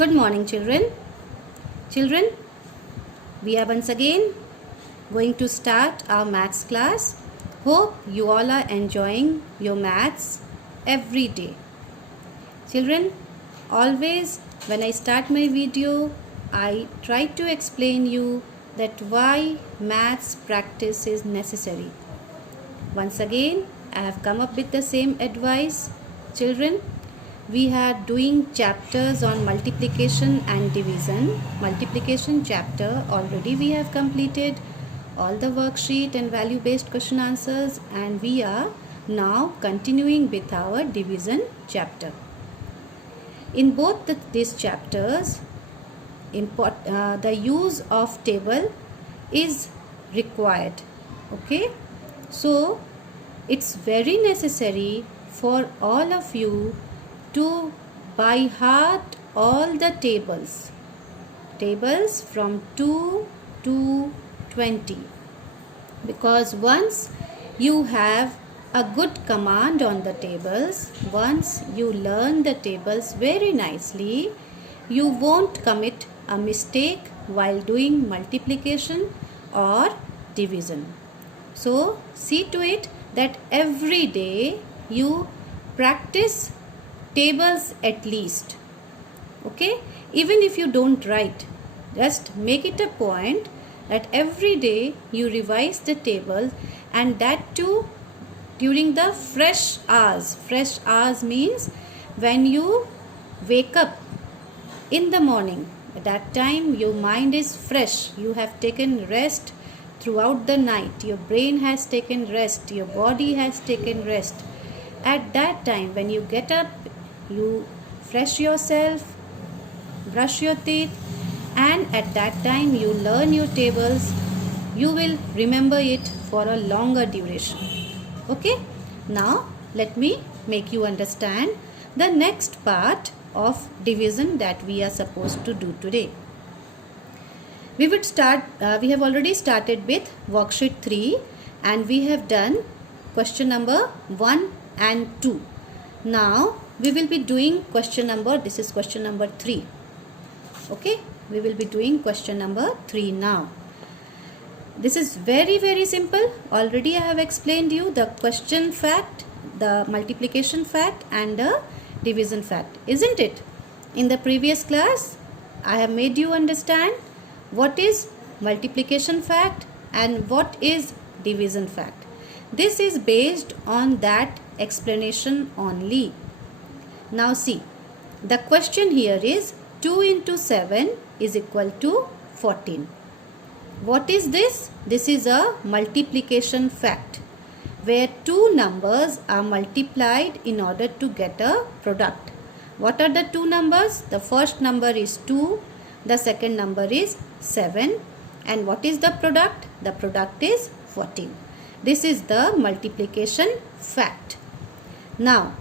Good morning, children. Children, we are once again going to start our maths class. Hope you all are enjoying your maths every day. Children, always when I start my video, I try to explain you that why maths practice is necessary. Once again, I have come up with the same advice. Children, we are doing chapters on multiplication and division. Multiplication chapter already we have completed all the worksheet and value based question answers, and we are now continuing with our division chapter. In both these chapters, the use of table is required. Okay, so it's very necessary for all of you to by heart all the tables from 2 to 20, because once you have a good command on the tables, once you learn the tables very nicely, you won't commit a mistake while doing multiplication or division. So see to it that every day you practice tables at least. Okay, even if you don't write, just make it a point that every day you revise the tables, and that too during the fresh hours. Fresh hours means when you wake up in the morning. At that time your mind is fresh, you have taken rest throughout the night, your brain has taken rest, your body has taken rest. At that time when you get up, you fresh yourself, brush your teeth, and at that time you learn your tables. You will remember it for a longer duration. Okay, now let me make you understand the next part of division that we are supposed to do today. We would start, we have already started with worksheet 3 and we have done question number 1 and 2. Now we will be doing question number 3. Okay, we will be doing question number 3 now. This is very simple. Already I have explained you the question fact, the multiplication fact and the division fact, isn't it? In the previous class I have made you understand what is multiplication fact and what is division fact. This is based on that explanation only. Now see, the question here is 2 into 7 is equal to 14. What is this? This is a multiplication fact where two numbers are multiplied in order to get a product. What are the two numbers? The first number is 2, the second number is 7, and what is the product? The product is 14. This is the multiplication fact. Now,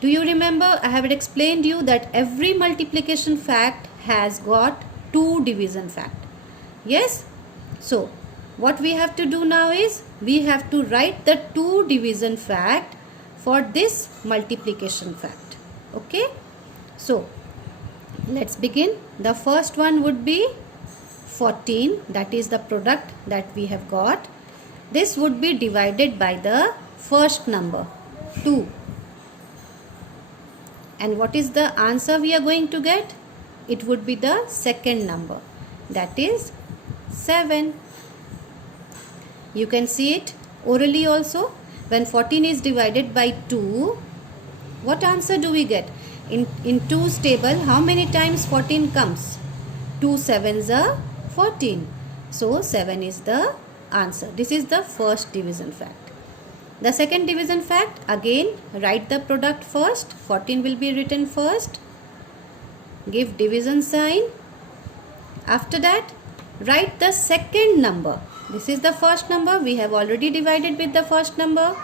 do you remember I have explained you that every multiplication fact has got two division fact? Yes? So, what we have to do now is we have to write the two division fact for this multiplication fact. Okay? So, let's begin. The first one would be 14, that is the product that we have got. This would be divided by the first number 2. And what is the answer we are going to get? It would be the second number, that is 7. You can see it orally also. When 14 is divided by 2, what answer do we get? In 2's table, how many times 14 comes? 2 sevens are 14. So 7 is the answer. This is the first division fact. The second division fact, again write the product first. 14 will be written first. Give division sign. After that, write the second number. This is the first number. We have already divided with the first number.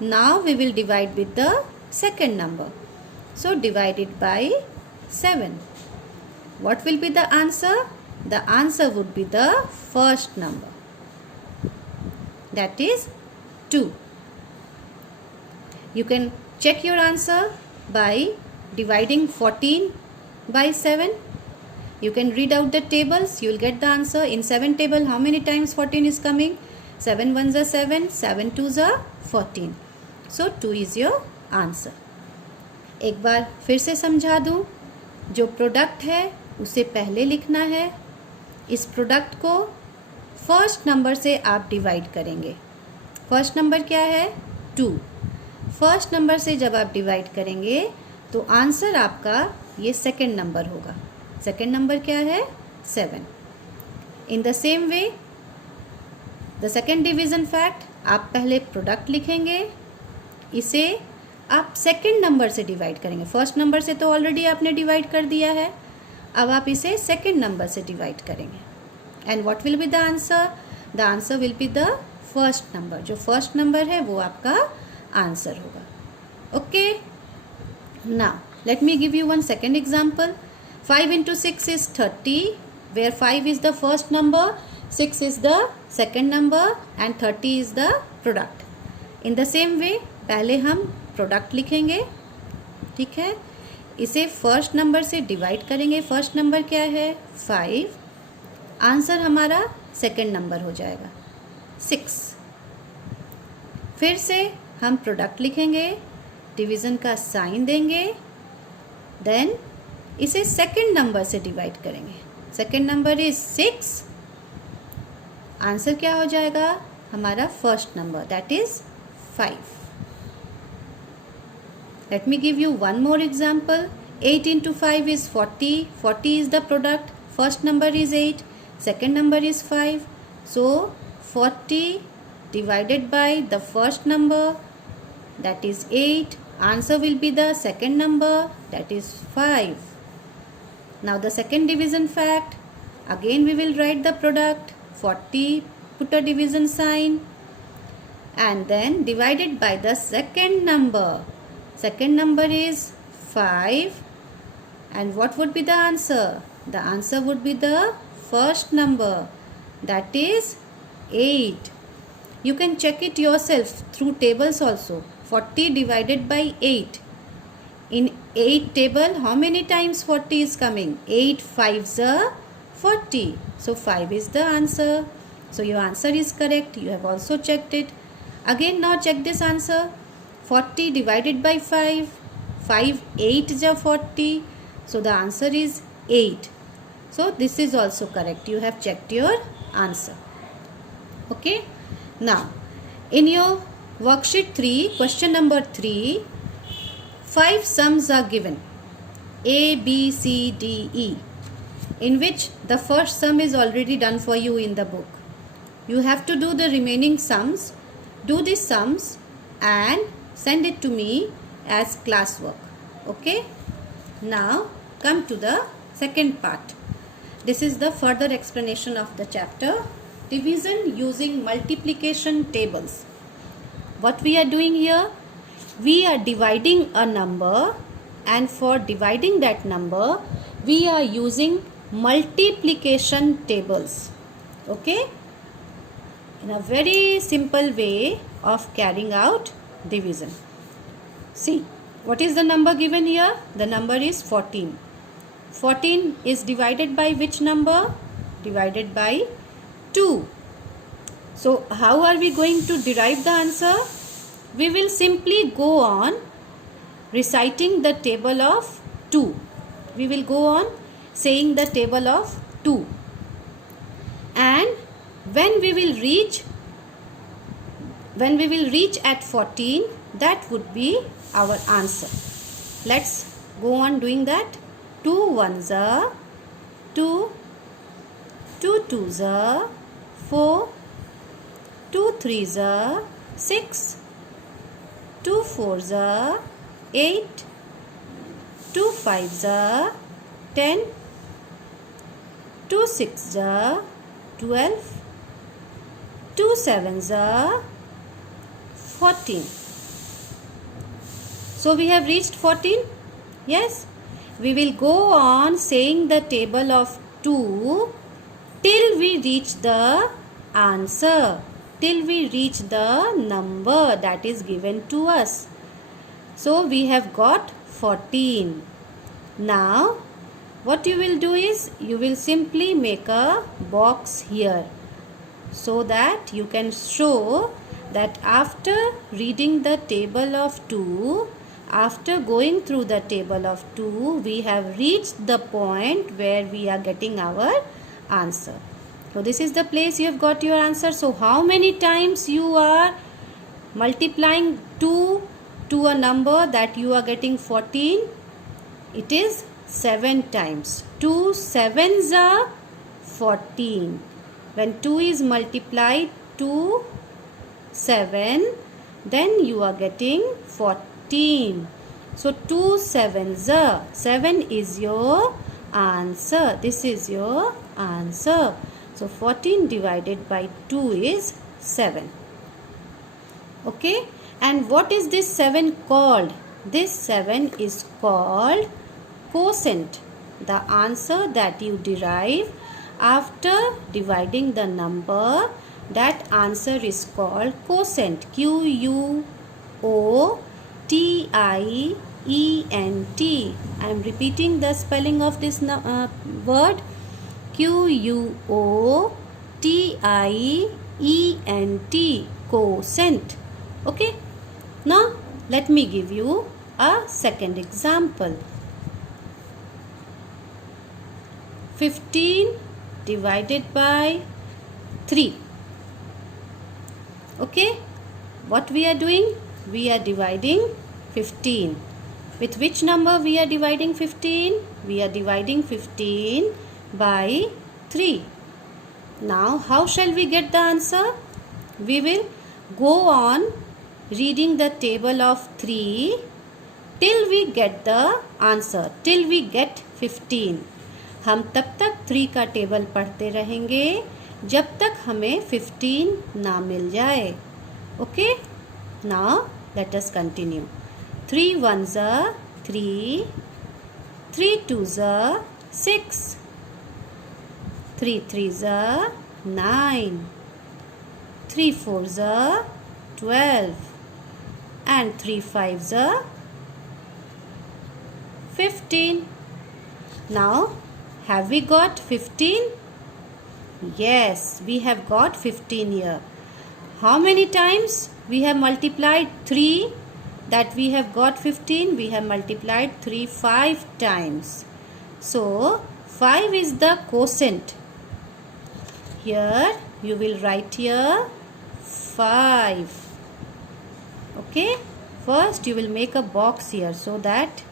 Now we will divide with the second number. So divide it by 7. What will be the answer? The answer would be the first number. That is 2. You can check your answer by dividing 14 by 7? You can read out the tables, you will get the answer. In 7 table, how many times 14 is coming? 7 ones are 7, 7 twos are 14. So 2 is your answer. एक बार फिर से समझा दूँ, जो product है उसे पहले लिखना है. इस प्रोडक्ट को फर्स्ट नंबर से आप डिवाइड करेंगे. फर्स्ट नंबर क्या है? 2. फर्स्ट नंबर से जब आप डिवाइड करेंगे तो आंसर आपका ये सेकंड नंबर होगा. सेकंड नंबर क्या है? 7. In the same way the second division fact, आप पहले प्रोडक्ट लिखेंगे, इसे आप सेकंड नंबर से डिवाइड करेंगे. फर्स्ट नंबर से तो ऑलरेडी आपने डिवाइड कर दिया है, अब आप इसे सेकंड नंबर से डिवाइड करेंगे. And what will be the answer? The answer will be the first number. जो फर्स्ट नंबर है वो आपका आंसर होगा. Okay, now let me give you one second example. 5 into 6 is 30, where 5 is the first number, 6 is the second number and 30 is the product. In the same way, पहले हम product लिखेंगे, ठीक है. इसे फर्स्ट नंबर से divide करेंगे. First number क्या है? 5. आंसर हमारा सेकंड नंबर हो जाएगा 6. फिर से हम प्रोडक्ट लिखेंगे, डिवीज़न का साइन देंगे, देन इसे सेकंड नंबर से डिवाइड करेंगे. Second number is 6. आंसर क्या हो जाएगा? हमारा first number, that is 5. Let me give you one more example. 8 into 5 is 40. 40 is the product. First number is 8. Second number is 5. So 40 divided by the first number, that is 8. Answer will be the second number, that is 5. Now the second division fact. Again we will write the product. 40, put a division sign. And then divided by the second number. Second number is 5, and what would be the answer? The answer would be the first number, that is 8. You can check it yourself through tables also. 40 divided by 8. In 8 table, how many times 40 is coming? 8 5s are 40. So 5 is the answer. So your answer is correct. You have also checked it. Again now check this answer. 40 divided by 5. 5 8 is 40. So the answer is 8. So this is also correct. You have checked your answer. Okay. Now in your worksheet 3, question number 3, 5 sums are given. A, B, C, D, E. In which the first sum is already done for you in the book. You have to do the remaining sums. Do the sums and send it to me as classwork. Okay. Now come to the second part. This is the further explanation of the chapter, division using multiplication tables. What we are doing here? We are dividing a number, and for dividing that number we are using multiplication tables. Okay. In a very simple way of carrying out division. See, what is the number given here? The number is 14. 14 is divided by which number? Divided by 2. So how are we going to derive the answer? We will simply go on reciting the table of 2. We will go on saying the table of 2. And when we will reach at 14, that would be our answer. Let's go on doing that. 2 ones are 2, 2 twos are 4, 2 threes are 6, 2 fours are 8, 2 fives are 10, 2 sixes are 12, 2 sevens are 14. So we have reached 14. Yes. We will go on saying the table of 2 till we reach the answer, till we reach the number that is given to us. So we have got 14. Now what you will do is you will simply make a box here so that you can show that after reading the table of 2, after going through the table of 2, we have reached the point where we are getting our answer. So this is the place you have got your answer. So how many times you are multiplying 2 to a number that you are getting 14? It is 7 times. 2 sevens are 14. When 2 is multiplied to 7, then you are getting 14. So 2 sevens are 7 is your answer. This is your answer. So 14 divided by 2 is 7. Okay, and what is this 7 called? This 7 is called quotient. The answer that you derive after dividing the number, that answer is called quotient. Quotient. I am repeating the spelling of this word. Quotient. Quotient. Okay. Now let me give you a second example. 15 divided by 3. Okay, what we are doing? We are dividing 15. With which number we are dividing 15? We are dividing 15 by 3. Now how shall we get the answer? We will go on reading the table of 3 till we get the answer, till we get 15. हम तब तक 3 का table पढ़ते रहेंगे जब तक हमें 15 ना मिल जाए. Okay, now let us continue. 3 ones are 3, 3 twos are 6, 3 threes are 9, 3 fours are 12, and 3 fives are 15. Now have we got 15? Yes, we have got 15 here. How many times we have multiplied 3 that we have got 15? We have multiplied 3 5 times. So 5 is the quotient. Here you will write here 5. Okay, first you will make a box here so that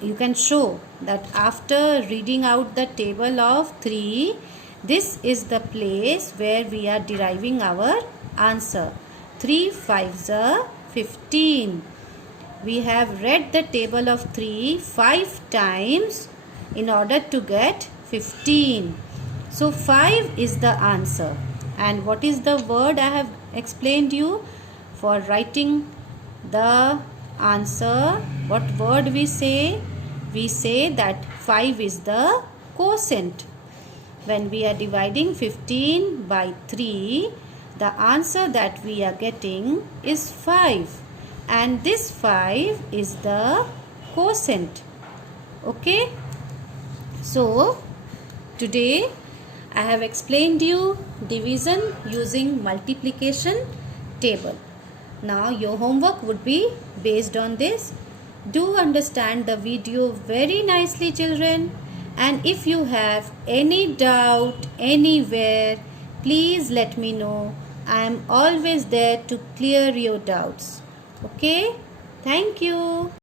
you can show that after reading out the table of 3, this is the place where we are deriving our answer. 3 5s are 15. We have read the table of 3 5 times in order to get 15. So 5 is the answer. And what is the word I have explained you for writing the answer? What word we say? We say that 5 is the quotient. When we are dividing 15 by 3, the answer that we are getting is 5. And this 5 is the quotient. Okay? So, today I have explained you division using multiplication table. Now your homework would be based on this. Do understand the video very nicely, children. And if you have any doubt anywhere, please let me know. I am always there to clear your doubts. Okay? Thank you.